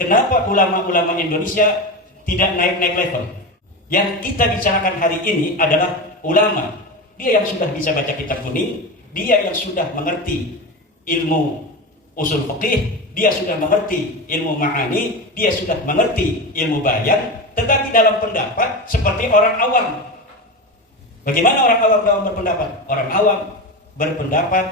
Kenapa ulama-ulama Indonesia tidak naik-naik level? Yang kita bicarakan hari ini adalah ulama. Dia yang sudah bisa baca kitab kuning, dia yang sudah mengerti ilmu usul fikih, dia sudah mengerti ilmu ma'ani, dia sudah mengerti ilmu bayan, tetapi dalam pendapat seperti orang awam. Bagaimana orang awam dalam berpendapat? Orang awam berpendapat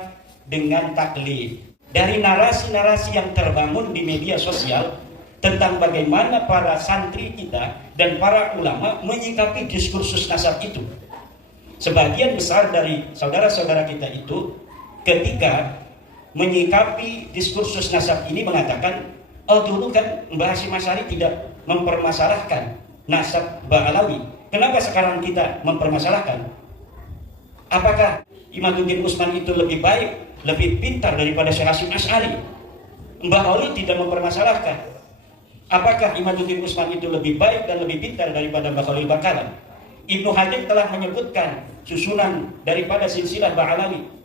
dengan taklid. Dari narasi-narasi yang terbangun di media sosial tentang bagaimana para santri kita dan para ulama menyikapi diskursus nasab itu. Sebagian besar dari saudara-saudara kita itu ketika menyikapi diskursus nasab ini mengatakan, oh dulu kan Mbah Hasyim Asy'ari tidak mempermasalahkan nasab Ba'alawi. Kenapa sekarang kita mempermasalahkan? Apakah Imaduddin Utsman itu lebih baik, lebih pintar daripada Syekh Hasyim Asy'ari? Mbah Oli tidak mempermasalahkan. Apakah Imaduddin Utsman itu lebih baik dan lebih pintar daripada Mbah Khalil Bakalan? Ibnu Hajar telah menyebutkan susunan daripada silsilah Ba'alawi.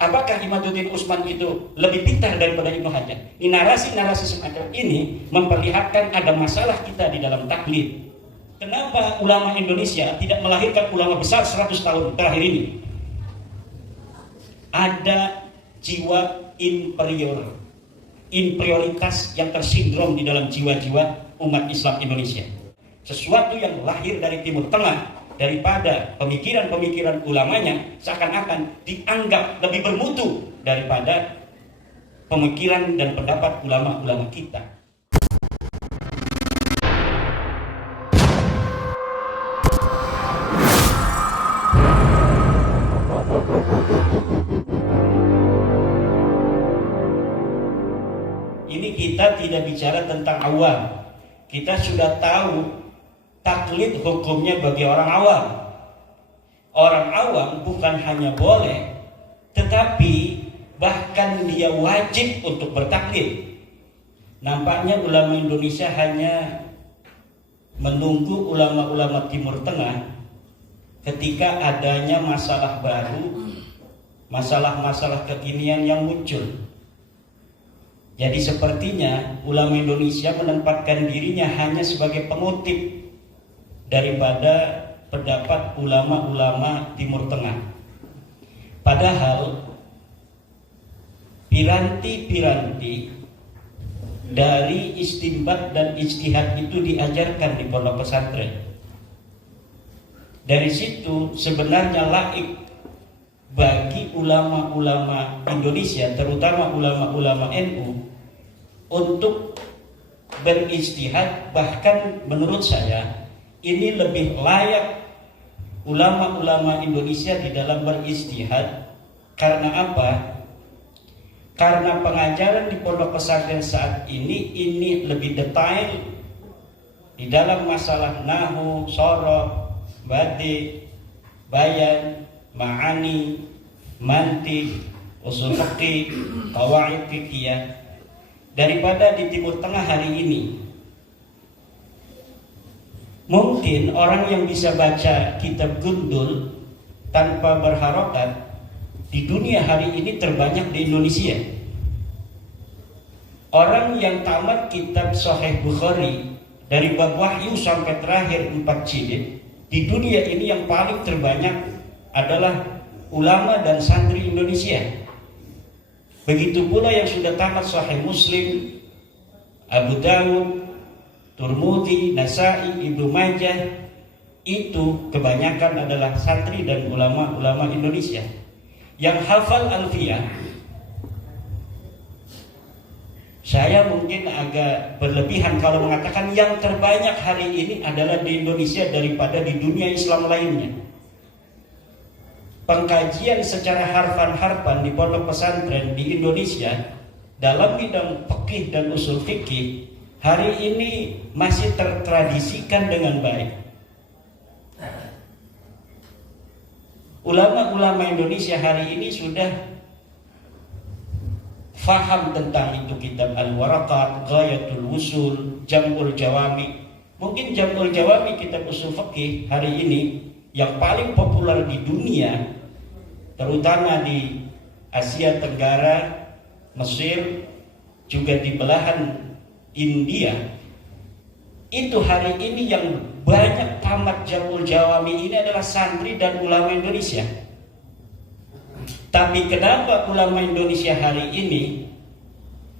Apakah Imaduddin Utsman itu lebih pintar daripada Ibnu Hajar? Ini narasi-narasi semacam ini memperlihatkan ada masalah kita di dalam taklid. Kenapa ulama Indonesia tidak melahirkan ulama besar 100 tahun terakhir ini? Ada jiwa inferioritas yang tersindrom di dalam jiwa-jiwa umat Islam Indonesia. Sesuatu yang lahir dari Timur Tengah, daripada pemikiran-pemikiran ulamanya, seakan-akan dianggap lebih bermutu daripada pemikiran dan pendapat ulama-ulama kita. Ini kita tidak bicara tentang awam. Kita sudah tahu taklid hukumnya bagi orang awam. Orang awam bukan hanya boleh, tetapi bahkan dia wajib untuk bertaklid. Nampaknya ulama Indonesia hanya menunggu ulama-ulama Timur Tengah ketika adanya masalah baru, masalah-masalah kekinian yang muncul. Jadi sepertinya ulama Indonesia menempatkan dirinya hanya sebagai pengutip daripada pendapat ulama-ulama Timur Tengah. Padahal piranti-piranti dari istinbat dan ijtihad itu diajarkan di pondok pesantren. Dari situ sebenarnya laik bagi ulama-ulama Indonesia, terutama ulama-ulama NU, untuk berijtihad. Bahkan menurut saya ini lebih layak ulama-ulama Indonesia di dalam berijtihad. Karena apa? Karena pengajaran di pondok pesantren saat ini lebih detail di dalam masalah nahwu, shoroh, badi, bayan, ma'ani, mantiq, usul fiqih, qawaid fiqhiyah daripada di Timur Tengah hari ini. Mungkin orang yang bisa baca kitab gundul tanpa berharokat di dunia hari ini terbanyak di Indonesia. Orang yang tamat kitab Sahih Bukhari dari bab wahyu sampai terakhir 4 jilid di dunia ini yang paling terbanyak adalah ulama dan santri Indonesia. Begitu pula yang sudah tamat Sahih Muslim, Abu Dawud, Turmudi, Nasai, Ibnu Majah, itu kebanyakan adalah santri dan ulama-ulama Indonesia. Yang hafal Alfiyah, saya mungkin agak berlebihan kalau mengatakan yang terbanyak hari ini adalah di Indonesia daripada di dunia Islam lainnya. Pengkajian secara harfan-harfan di pondok pesantren di Indonesia dalam bidang fikih dan usul fikih hari ini masih tertradisikan dengan baik. Ulama-ulama Indonesia hari ini sudah faham tentang itu kitab Al-Waraqat, Ghayatul Wusul, Jam'ul Jawami. Mungkin Jam'ul Jawami kitab usul fikih hari ini yang paling populer di dunia, terutama di Asia Tenggara, Mesir, juga di belahan India, itu hari ini yang banyak tamat Jamul Jawami ini adalah santri dan ulama Indonesia. Tapi kenapa ulama Indonesia hari ini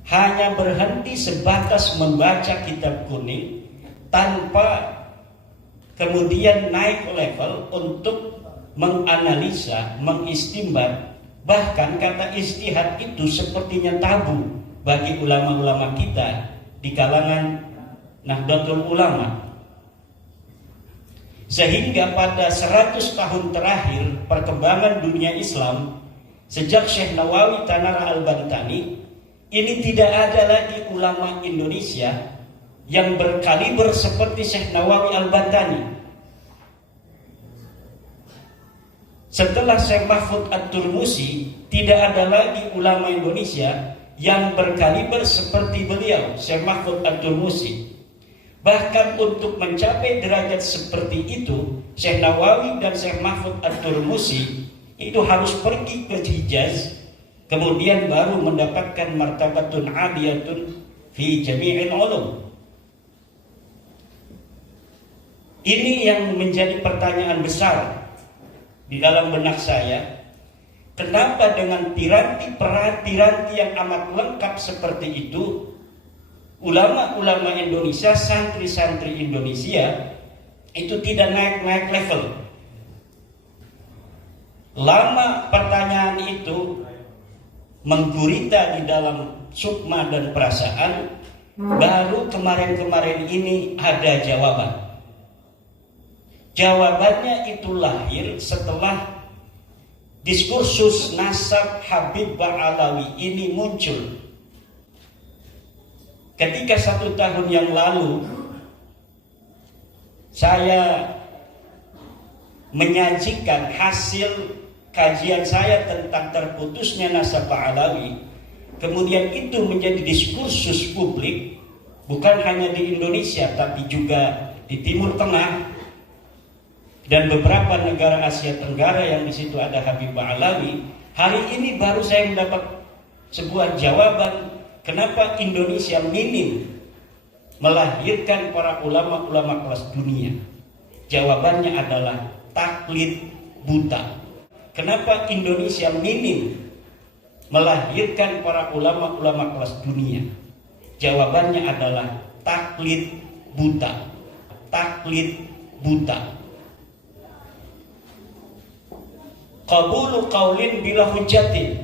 hanya berhenti sebatas membaca kitab kuning tanpa kemudian naik level untuk menganalisa, mengistimbat, bahkan kata ijtihad itu sepertinya tabu bagi ulama-ulama kita di kalangan Nahdlatul Ulama. Sehingga pada 100 tahun terakhir perkembangan dunia Islam sejak Syekh Nawawi Tanara Al-Bantani, ini tidak ada lagi ulama Indonesia yang berkaliber seperti Syekh Nawawi Al-Bantani. Setelah Syekh Mahfud At-Turmusi, tidak ada lagi ulama Indonesia yang berkaliber seperti beliau, Syekh Mahfud At-Turmusi. Bahkan untuk mencapai derajat seperti itu, Syekh Nawawi dan Syekh Mahfud At-Turmusi itu harus pergi ke Hijaz, kemudian baru mendapatkan martabatun aliyatun fi jami'il ulum. Ini yang menjadi pertanyaan besar di dalam benak saya. Kenapa dengan piranti yang amat lengkap seperti itu, ulama-ulama Indonesia, santri-santri Indonesia itu tidak naik-naik level? Lama pertanyaan itu menggurita di dalam sukma dan perasaan, baru kemarin-kemarin ini ada jawaban. Jawabannya itu lahir setelah diskursus nasab Habib Ba'alawi ini muncul. Ketika 1 tahun yang lalu saya menyajikan hasil kajian saya tentang terputusnya nasab Ba'alawi, kemudian itu menjadi diskursus publik, bukan hanya di Indonesia tapi juga di Timur Tengah dan beberapa negara Asia Tenggara yang di situ ada Habib Ba'alawi. Hari ini baru saya mendapat sebuah jawaban kenapa Indonesia minim melahirkan para ulama-ulama kelas dunia. Jawabannya adalah taklid buta. Kenapa Indonesia minim melahirkan para ulama-ulama kelas dunia? Jawabannya adalah taklid buta. Taklid buta. Qabulu qaulin bila hujjatin,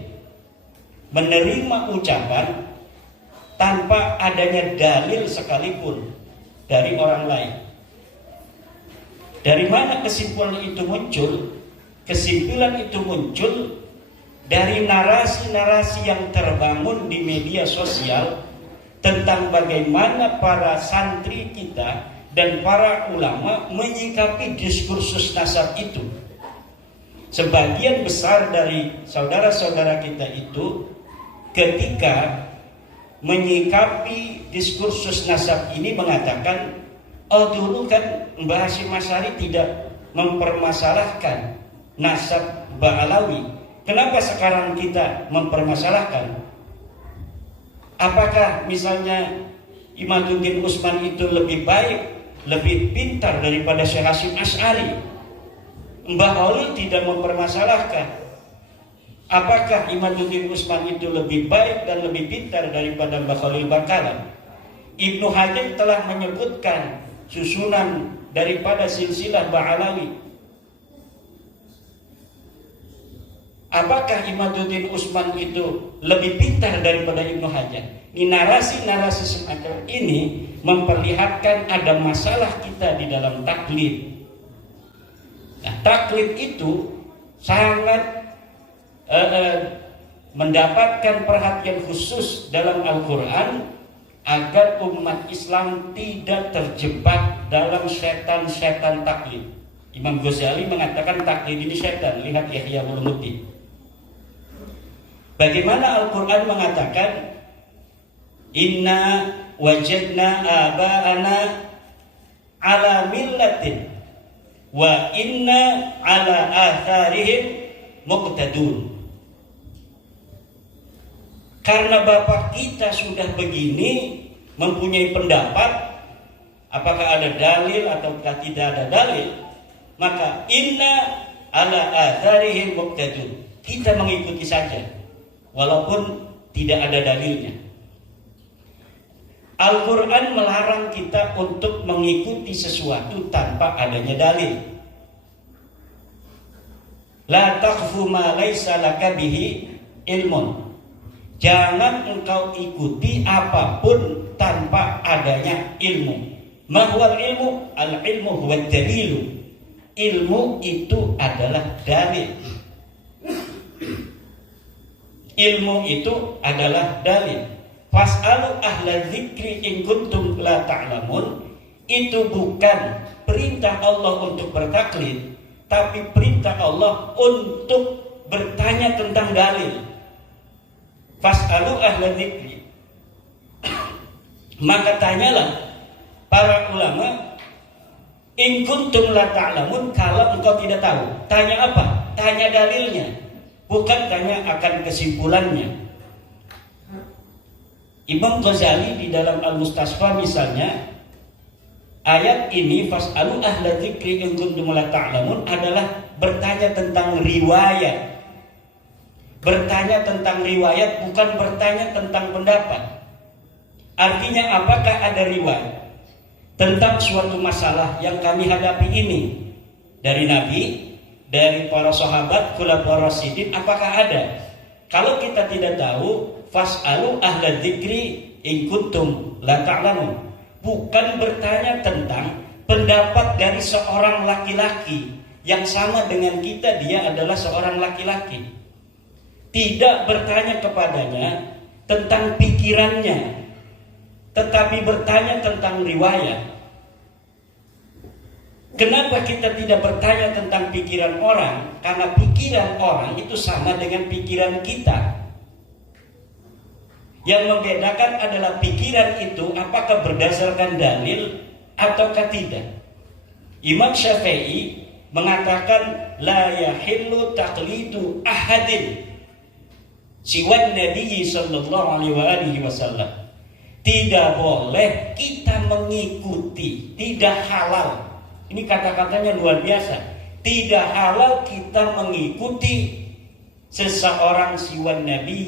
menerima ucapan tanpa adanya dalil sekalipun dari orang lain. Dari mana kesimpulan itu muncul? Kesimpulan itu muncul dari narasi-narasi yang terbangun di media sosial tentang bagaimana para santri kita dan para ulama menyikapi diskursus nasab itu. Sebagian besar dari saudara-saudara kita itu ketika menyikapi diskursus nasab ini mengatakan, oh dulu kan Mbah Hasyim Asy'ari tidak mempermasalahkan nasab Ba'alawi, kenapa sekarang kita mempermasalahkan? Apakah misalnya Imaduddin Utsman itu lebih baik, lebih pintar daripada Syekh Hasyim Asy'ari? Mbah Khalil tidak mempermasalahkan. Apakah Imaduddin Utsman itu lebih baik dan lebih pintar daripada Mbah Khalil Bangkalan? Ibnu Hajar telah menyebutkan susunan daripada silsilah Ba'alawi. Apakah Imaduddin Utsman itu lebih pintar daripada Ibnu Hajar? Ini narasi-narasi semacam ini memperlihatkan ada masalah kita di dalam taklid. Nah, taklid itu sangat mendapatkan perhatian khusus dalam Al-Quran agar umat Islam tidak terjebak dalam setan-setan taklid. Imam Ghazali mengatakan taklid ini setan. Lihat Ihya Ulumuddin. Bagaimana Al-Quran mengatakan, Inna wajadna aba'ana ala millatin wa inna ala atharihim muqtadun. Karena bapak kita sudah begini, mempunyai pendapat, apakah ada dalil ataukah tidak ada dalil, maka inna ala atharihim muqtadun. Kita mengikuti saja, walaupun tidak ada dalilnya. Al-Quran melarang kita untuk mengikuti sesuatu tanpa adanya dalil. La taqfu ma laysa laka bihi ilmun. Jangan engkau ikuti apapun tanpa adanya ilmu. Ma huwal ilmu? Al-ilmu huwa dalilu. Ilmu itu adalah dalil. Ilmu itu adalah dalil. Fas'alu ahla dzikri in kuntum la ta'lamun. Itu bukan perintah Allah untuk bertaklid, tapi perintah Allah untuk bertanya tentang dalil. Fas'alu ahla dzikri. Maka tanyalah para ulama, in kuntum la ta'lamun, kalau engkau tidak tahu. Tanya apa? Tanya dalilnya, bukan tanya akan kesimpulannya. Imam Ghazali di dalam Al-Mustasfa misalnya, ayat ini fas'alu ahla dzikri in kuntum la ta'lamun adalah bertanya tentang riwayat. Bertanya tentang riwayat, bukan bertanya tentang pendapat. Artinya apakah ada riwayat tentang suatu masalah yang kami hadapi ini dari Nabi, dari para sahabat, khulafaur rasyidin, apakah ada? Kalau kita tidak tahu, fas'alu ahla dzikri in kuntum la ta'lamun. Bukan bertanya tentang pendapat dari seorang laki-laki yang sama dengan kita, dia adalah seorang laki-laki. Tidak bertanya kepadanya tentang pikirannya, tetapi bertanya tentang riwayat. Kenapa kita tidak bertanya tentang pikiran orang? Karena pikiran orang itu sama dengan pikiran kita. Yang membedakan adalah pikiran itu apakah berdasarkan dalil ataukah tidak. Imam Syafi'i mengatakan la yahillu taqlidu ahadin siwan Nabi sallallahu alaihi wasallam. Tidak boleh kita mengikuti, tidak halal. Ini kata-katanya luar biasa. Tidak halal kita mengikuti seseorang siwan Nabi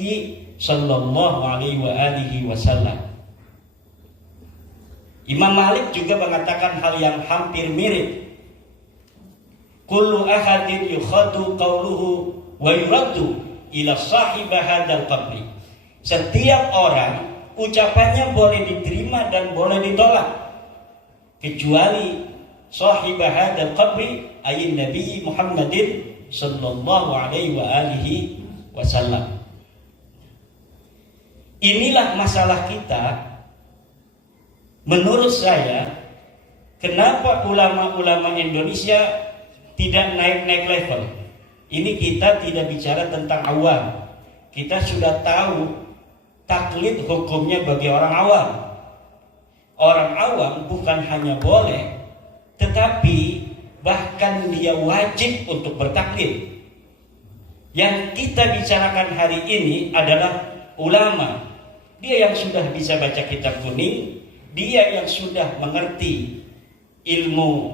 sallallahu alaihi wasallam. Imam Malik juga mengatakan hal yang hampir mirip. Kullu ahadin yukhadu qawluhu wa yuraddu ila sahibah hadzal qabri. Setiap orang ucapannya boleh diterima dan boleh ditolak kecuali sahibah hadzal qabri ayyin Nabi Muhammadin sallallahu alaihi wasallam. Inilah masalah kita. Menurut saya, kenapa ulama-ulama Indonesia tidak naik-naik level? Ini kita tidak bicara tentang awam. Kita sudah tahu taklid hukumnya bagi orang awam. Orang awam bukan hanya boleh, tetapi bahkan dia wajib untuk bertaklid. Yang kita bicarakan hari ini adalah ulama. Dia yang sudah bisa baca kitab kuning, dia yang sudah mengerti ilmu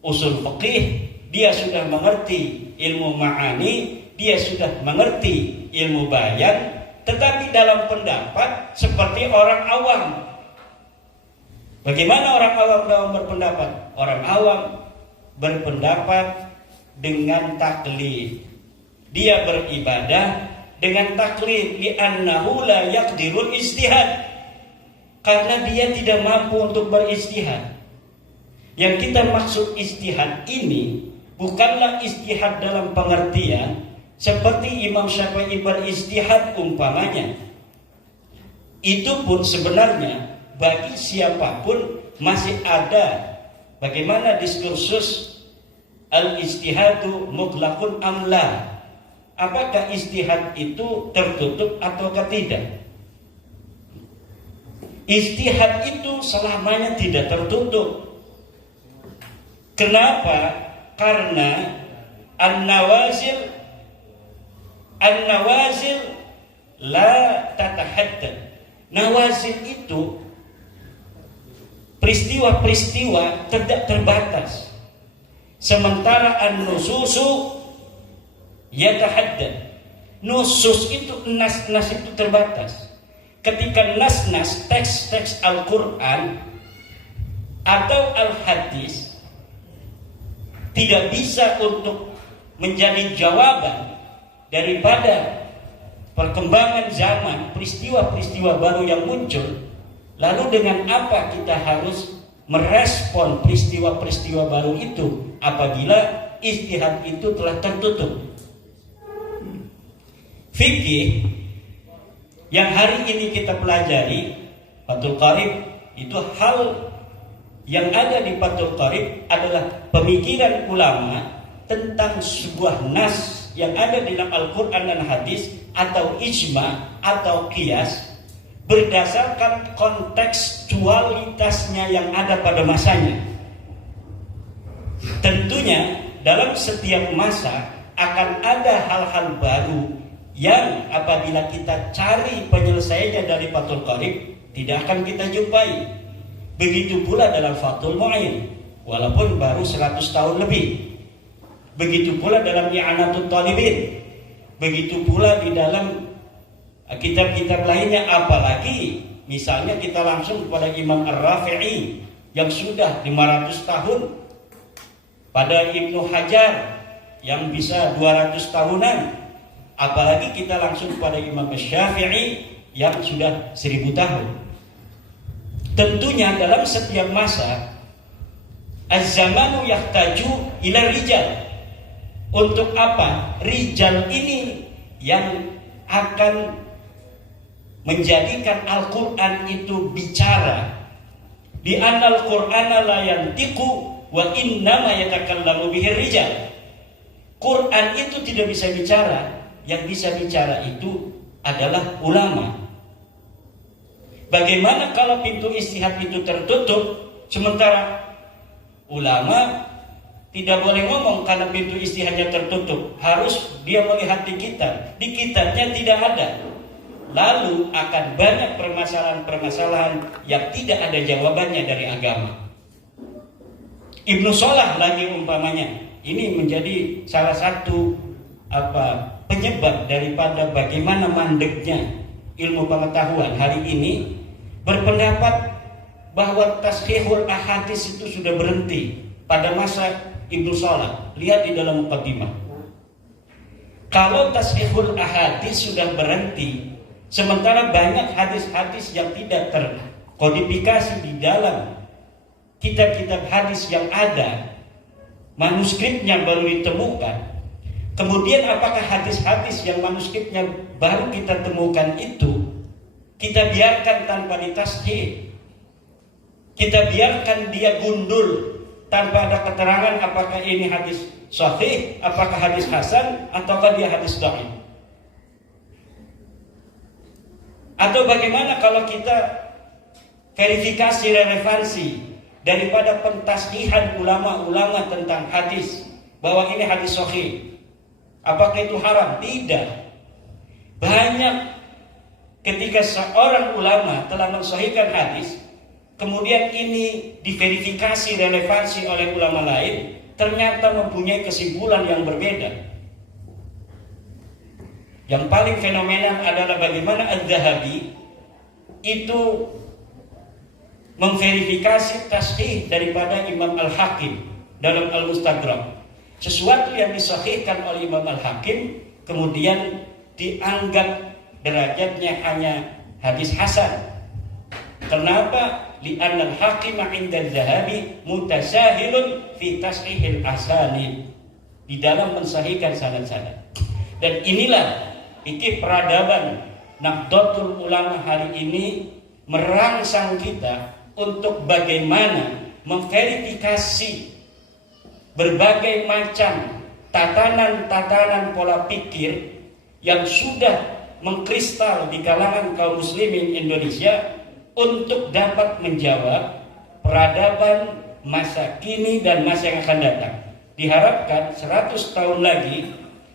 usul fiqih, dia sudah mengerti ilmu ma'ani, dia sudah mengerti ilmu bayan, tetapi dalam pendapat seperti orang awam. Bagaimana orang awam dalam berpendapat? Orang awam berpendapat dengan taklid. Dia beribadah dengan taklid, li'annahu la yaqdirul ijtihad, karena dia tidak mampu untuk berijtihad. Yang kita maksud ijtihad ini bukanlah ijtihad dalam pengertian seperti Imam Syafi'i berijtihad umpamanya. Itu pun sebenarnya bagi siapapun masih ada. Bagaimana diskursus al-ijtihadu mutlaqun amla? Apakah ijtihad itu tertutup ataukah tidak? Ijtihad itu selamanya tidak tertutup. Kenapa? Karena an-nawazil la tatahaddad. Nawazil itu peristiwa-peristiwa tidak terbatas. Sementara an-nususu yatahaddad. Nusus itu, nas-nas itu terbatas. Ketika nas-nas, teks-teks Al-Quran atau Al-Hadis tidak bisa untuk menjadi jawaban daripada perkembangan zaman, peristiwa-peristiwa baru yang muncul, lalu dengan apa kita harus merespon peristiwa-peristiwa baru itu apabila ijtihad itu telah tertutup? Fikih yang hari ini kita pelajari, Fathul Qarib, itu hal yang ada di Fathul Qarib adalah pemikiran ulama tentang sebuah nas yang ada di dalam Al-Quran dan Hadis atau ijma atau qiyas berdasarkan kontekstualitasnya yang ada pada masanya. Tentunya dalam setiap masa akan ada hal-hal baru yang apabila kita cari penyelesaiannya dari Fathul Qarib tidak akan kita jumpai. Begitu pula dalam Fathul Mu'in, walaupun baru 100 tahun lebih. Begitu pula dalam I'anatul Talibin. Begitu pula di dalam kitab-kitab lainnya, apalagi misalnya kita langsung kepada Imam Ar-Rafi'i yang sudah 500 tahun, pada Ibnu Hajar yang bisa 200 tahunan, apalagi kita langsung kepada Imam Syafi'i yang sudah 1000 tahun. Tentunya dalam setiap masa az-zamanu yahtaju ila rijal. Untuk apa? Rijal ini yang akan menjadikan Al-Quran itu bicara. Di annal Qur'ana la yantiqu wa innama yatakallamu bihi rijal. Quran itu tidak bisa bicara, yang bisa bicara itu adalah ulama. Bagaimana kalau pintu ijtihad itu tertutup, sementara ulama tidak boleh ngomong karena pintu ijtihadnya tertutup, harus dia melihat di kitab. Di kitabnya tidak ada. Lalu akan banyak permasalahan-permasalahan yang tidak ada jawabannya dari agama. Ibnu Salah lagi umpamanya, ini menjadi salah satu penyebab daripada bagaimana mandeknya ilmu pengetahuan hari ini, berpendapat bahwa tashihul ahadits itu sudah berhenti pada masa Ibnu Salah. Lihat di dalam muqaddimah. Kalau tashihul ahadits sudah berhenti, sementara banyak hadis-hadis yang tidak terkodifikasi di dalam kitab-kitab hadis yang ada, manuskripnya baru ditemukan. Kemudian apakah hadis-hadis yang manuskripnya baru kita temukan itu kita biarkan tanpa ditashih? Kita biarkan dia gundul tanpa ada keterangan apakah ini hadis sahih, apakah hadis hasan, ataukah dia hadis dhaif? Atau bagaimana kalau kita verifikasi relevansi daripada pentashihan ulama-ulama tentang hadis, bahwa ini hadis sahih, apakah itu haram? Tidak. Banyak ketika seorang ulama telah mensahihkan hadis, kemudian ini diverifikasi relevansi oleh ulama lain, ternyata mempunyai kesimpulan yang berbeda. Yang paling fenomenal adalah bagaimana Az-Zahabi itu memverifikasi tashih daripada Imam Al-Hakim dalam Al-Mustadrak. Sesuatu yang disahihkan oleh Imam Al-Hakim kemudian dianggap derajatnya hanya hadis hasan. Kenapa? Li'anna al-hakim 'inda al-Zahabi mutasahilun fi tashihil asanid, di dalam mensahihkan sanad-sanad. Dan inilah fikih peradaban Nahdlatul Ulama hari ini merangsang kita untuk bagaimana memverifikasi berbagai macam tatanan-tatanan pola pikir yang sudah mengkristal di kalangan kaum muslimin Indonesia untuk dapat menjawab peradaban masa kini dan masa yang akan datang. Diharapkan 100 tahun lagi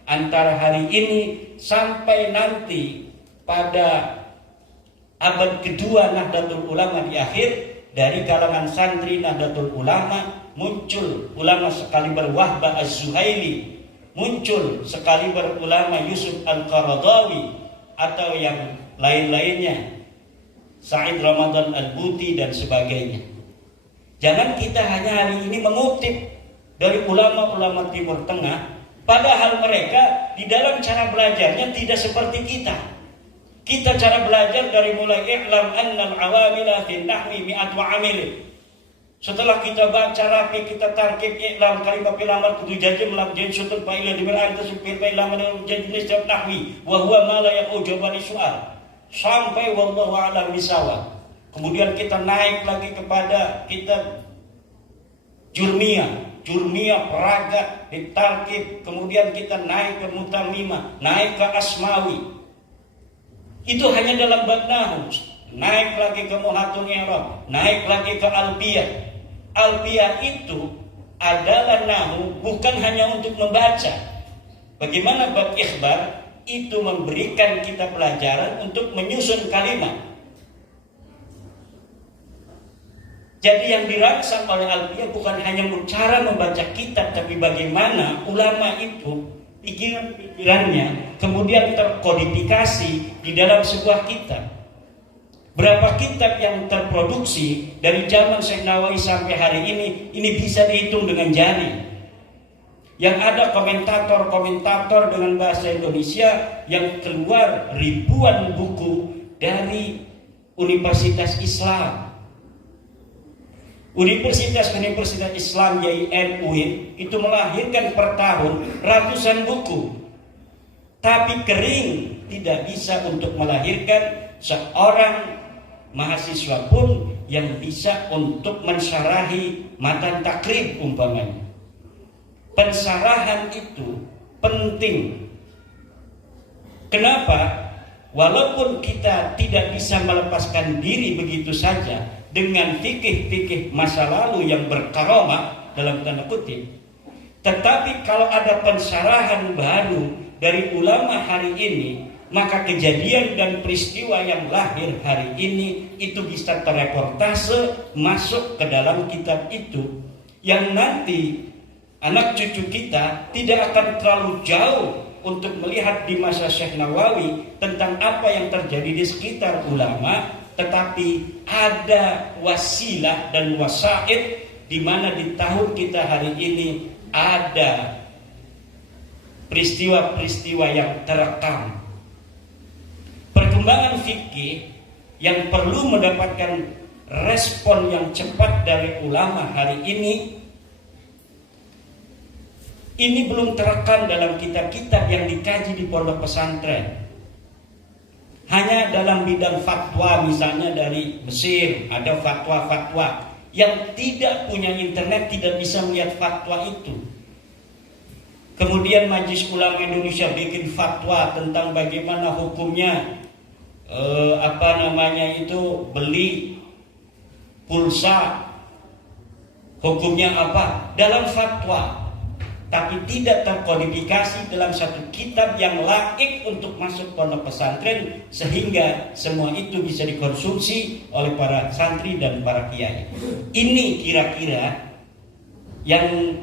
antara hari ini sampai nanti pada abad kedua Nahdlatul Ulama di akhir, dari kalangan santri Nahdlatul Ulama muncul ulama sekaliber Wahbah Az-Zuhaili, muncul sekaliber ulama Yusuf Al-Qaradawi atau yang lain-lainnya, Said Ramadan Al-Buti dan sebagainya. Jangan kita hanya hari ini mengutip dari ulama-ulama Timur Tengah, padahal mereka di dalam cara belajarnya tidak seperti kita. Kita cara belajar dari mulai i'lam annal awamila fin nahwi mi'atu amil. Setelah kita baca rapi, kita tarkib i'lam kalimah fil amal kudu jajim lam jin sutul fa'ila diberan tasbih fa'ila man jajis jawab nahwi wa huwa ma la yaqujabani soal sampai wallahu a'lam bisawab. Kemudian kita naik lagi kepada kitab Jurmiyah Peragat, Tarkib, kemudian kita naik ke Mutamimah, naik ke Asmawi. Itu hanya dalam bab nahwu. Naik lagi ke Muhatun I'rab, naik lagi ke Albiyah. Albiyah itu adalah nahwu bukan hanya untuk membaca. Bagaimana bab ikhbar itu memberikan kita pelajaran untuk menyusun kalimat. Jadi yang dirangsang oleh Albiyah bukan hanya cara membaca kitab, tapi bagaimana ulama itu pikiran-pikirannya kemudian terkodifikasi di dalam sebuah kitab. Berapa kitab yang terproduksi dari zaman Syekh Nawawi sampai hari ini bisa dihitung dengan jari. Yang ada komentator-komentator dengan bahasa Indonesia yang keluar ribuan buku dari Universitas Islam. Universitas Islam YIN UIN itu melahirkan per tahun ratusan buku. Tapi kering, tidak bisa untuk melahirkan seorang mahasiswa pun yang bisa untuk mensyarahi matan takrib umpamanya. Pensyarahan itu penting. Kenapa? Walaupun kita tidak bisa melepaskan diri begitu saja dengan fikih-fikih masa lalu yang berkaromah dalam tanda kutip, tetapi kalau ada pensyarahan baru dari ulama hari ini, maka kejadian dan peristiwa yang lahir hari ini itu bisa terreportase masuk ke dalam kitab itu, yang nanti anak cucu kita tidak akan terlalu jauh untuk melihat di masa Syekh Nawawi tentang apa yang terjadi di sekitar ulama, tetapi ada wasilah dan wasaid di mana di tahun kita hari ini ada peristiwa-peristiwa yang terekam. Perkembangan fikih yang perlu mendapatkan respon yang cepat dari ulama hari ini belum terekam dalam kitab-kitab yang dikaji di pondok pesantren. Hanya dalam bidang fatwa, misalnya dari Mesir ada fatwa-fatwa yang tidak punya internet tidak bisa melihat fatwa itu. Kemudian Majelis Ulama Indonesia bikin fatwa tentang bagaimana hukumnya beli pulsa, hukumnya apa dalam fatwa. Tapi tidak terkodifikasi dalam satu kitab yang laik untuk masuk pondok pesantren, sehingga semua itu bisa dikonsumsi oleh para santri dan para kiai. Ini kira-kira yang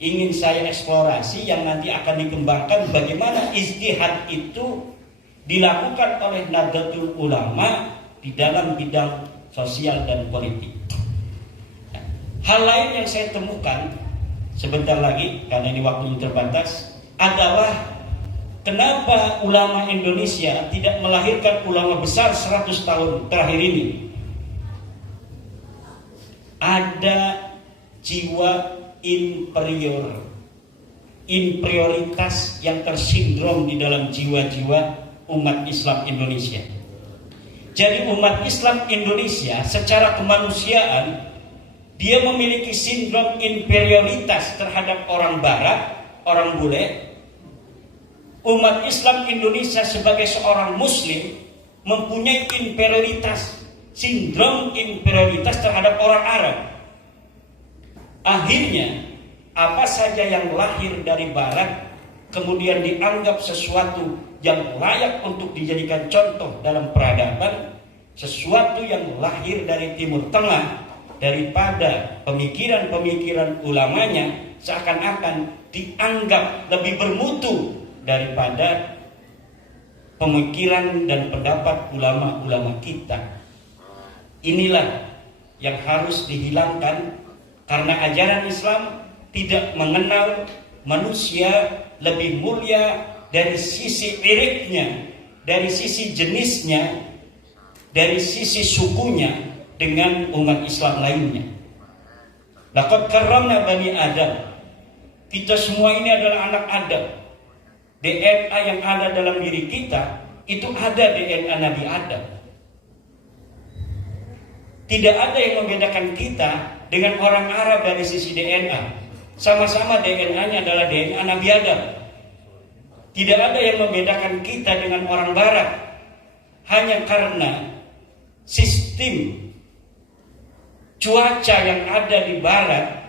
ingin saya eksplorasi, yang nanti akan dikembangkan bagaimana ijtihad itu dilakukan oleh Nahdlatul Ulama di dalam bidang sosial dan politik. Hal lain yang saya temukan sebentar lagi, karena ini waktunya terbatas, adalah kenapa ulama Indonesia tidak melahirkan ulama besar 100 tahun terakhir ini. Ada jiwa inferioritas yang tersindrom di dalam jiwa-jiwa umat Islam Indonesia. Jadi umat Islam Indonesia secara kemanusiaan dia memiliki sindrom inferioritas terhadap orang barat, orang bule. Umat Islam Indonesia sebagai seorang muslim mempunyai sindrom inferioritas terhadap orang Arab. Akhirnya apa saja yang lahir dari barat kemudian dianggap sesuatu yang layak untuk dijadikan contoh dalam peradaban, sesuatu yang lahir dari Timur Tengah, daripada pemikiran-pemikiran ulamanya, seakan-akan dianggap lebih bermutu daripada pemikiran dan pendapat ulama-ulama kita. Inilah yang harus dihilangkan, karena ajaran Islam tidak mengenal manusia lebih mulia dari sisi iriknya, dari sisi jenisnya, dari sisi sukunya dengan umat Islam lainnya. Laqad karramna bani Adam. Kita semua ini adalah anak Adam. DNA yang ada dalam diri kita itu ada DNA Nabi Adam. Tidak ada yang membedakan kita dengan orang Arab dari sisi DNA. Sama-sama DNA-nya adalah DNA Nabi Adam. Tidak ada yang membedakan kita dengan orang Barat. Hanya karena sistem cuaca yang ada di Barat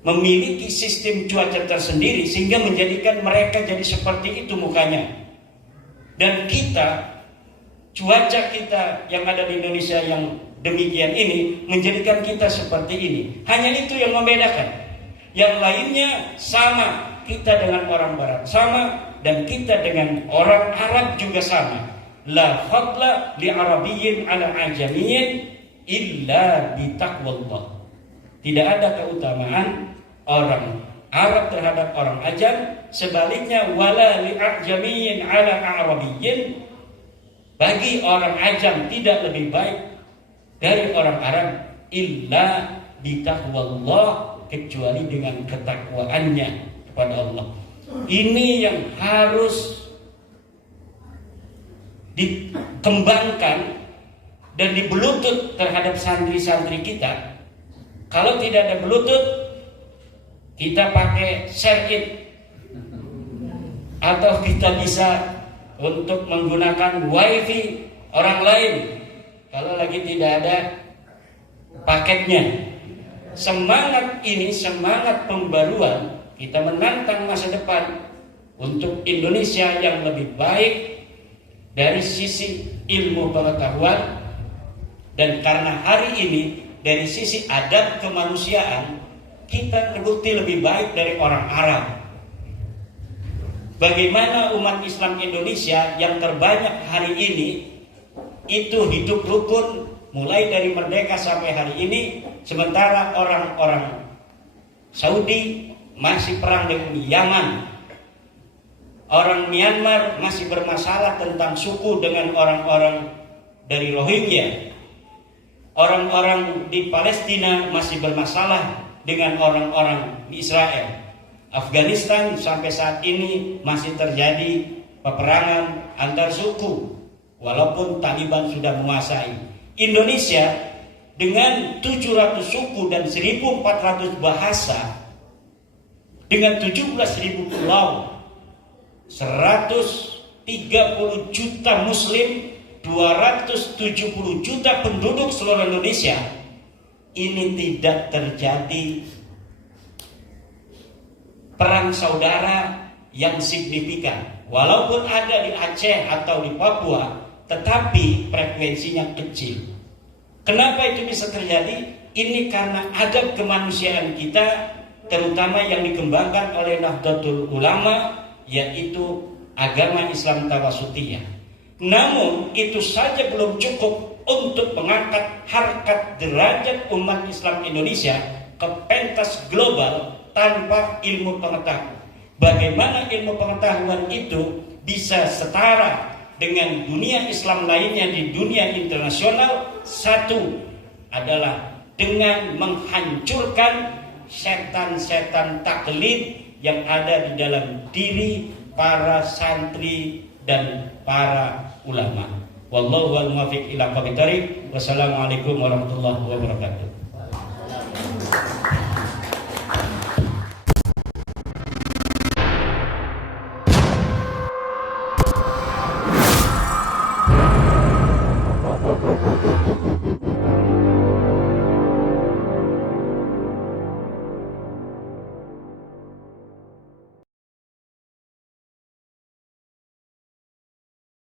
memiliki sistem cuaca tersendiri, sehingga menjadikan mereka jadi seperti itu mukanya. Dan kita, cuaca kita yang ada di Indonesia yang demikian ini menjadikan kita seperti ini. Hanya itu yang membedakan. Yang lainnya sama, kita dengan orang Barat sama, dan kita dengan orang Arab juga sama. La fadla li Arabiyyin ala ajamiyyin illa bi taqwallah. Tidak ada keutamaan orang Arab terhadap orang Ajam, sebaliknya wala li ajamiyyin ala arabiyyin. Bagi orang Ajam tidak lebih baik dari orang Arab illa bi taqwallah, kecuali dengan ketakwaannya kepada Allah. Ini yang harus dikembangkan dan dibelutut terhadap santri-santri kita. Kalau tidak ada Bluetooth, kita pakai circuit, atau kita bisa untuk menggunakan wifi orang lain kalau lagi tidak ada paketnya. Semangat ini, semangat pembaruan, kita menantang masa depan untuk Indonesia yang lebih baik dari sisi ilmu pengetahuan. Dan karena hari ini dari sisi adab kemanusiaan, kita terbukti lebih baik dari orang Arab. Bagaimana umat Islam Indonesia yang terbanyak hari ini itu hidup rukun mulai dari merdeka sampai hari ini, sementara orang-orang Saudi masih perang dengan Yaman. Orang Myanmar masih bermasalah tentang suku dengan orang-orang dari Rohingya. Orang-orang di Palestina masih bermasalah dengan orang-orang di Israel. Afghanistan sampai saat ini masih terjadi peperangan antar suku, walaupun Taliban sudah menguasai. Indonesia dengan 700 suku dan 1.400 bahasa, dengan 17.000 pulau, 130 juta muslim, 270 juta penduduk seluruh Indonesia, ini tidak terjadi perang saudara yang signifikan. Walaupun ada di Aceh atau di Papua, tetapi frekuensinya kecil. Kenapa itu bisa terjadi? Ini karena adab kemanusiaan kita, terutama yang dikembangkan oleh Nahdlatul Ulama, yaitu agama Islam Tawasutiyah. Namun itu saja belum cukup untuk mengangkat harkat derajat umat Islam Indonesia ke pentas global tanpa ilmu pengetahuan. Bagaimana ilmu pengetahuan itu bisa setara dengan dunia Islam lainnya di dunia internasional? Satu adalah dengan menghancurkan setan-setan taklid yang ada di dalam diri para santri dan para ulama. Wallahu wal muwaffiq ila aqwamit thoriq. Wassalamualaikum warahmatullahi wabarakatuh.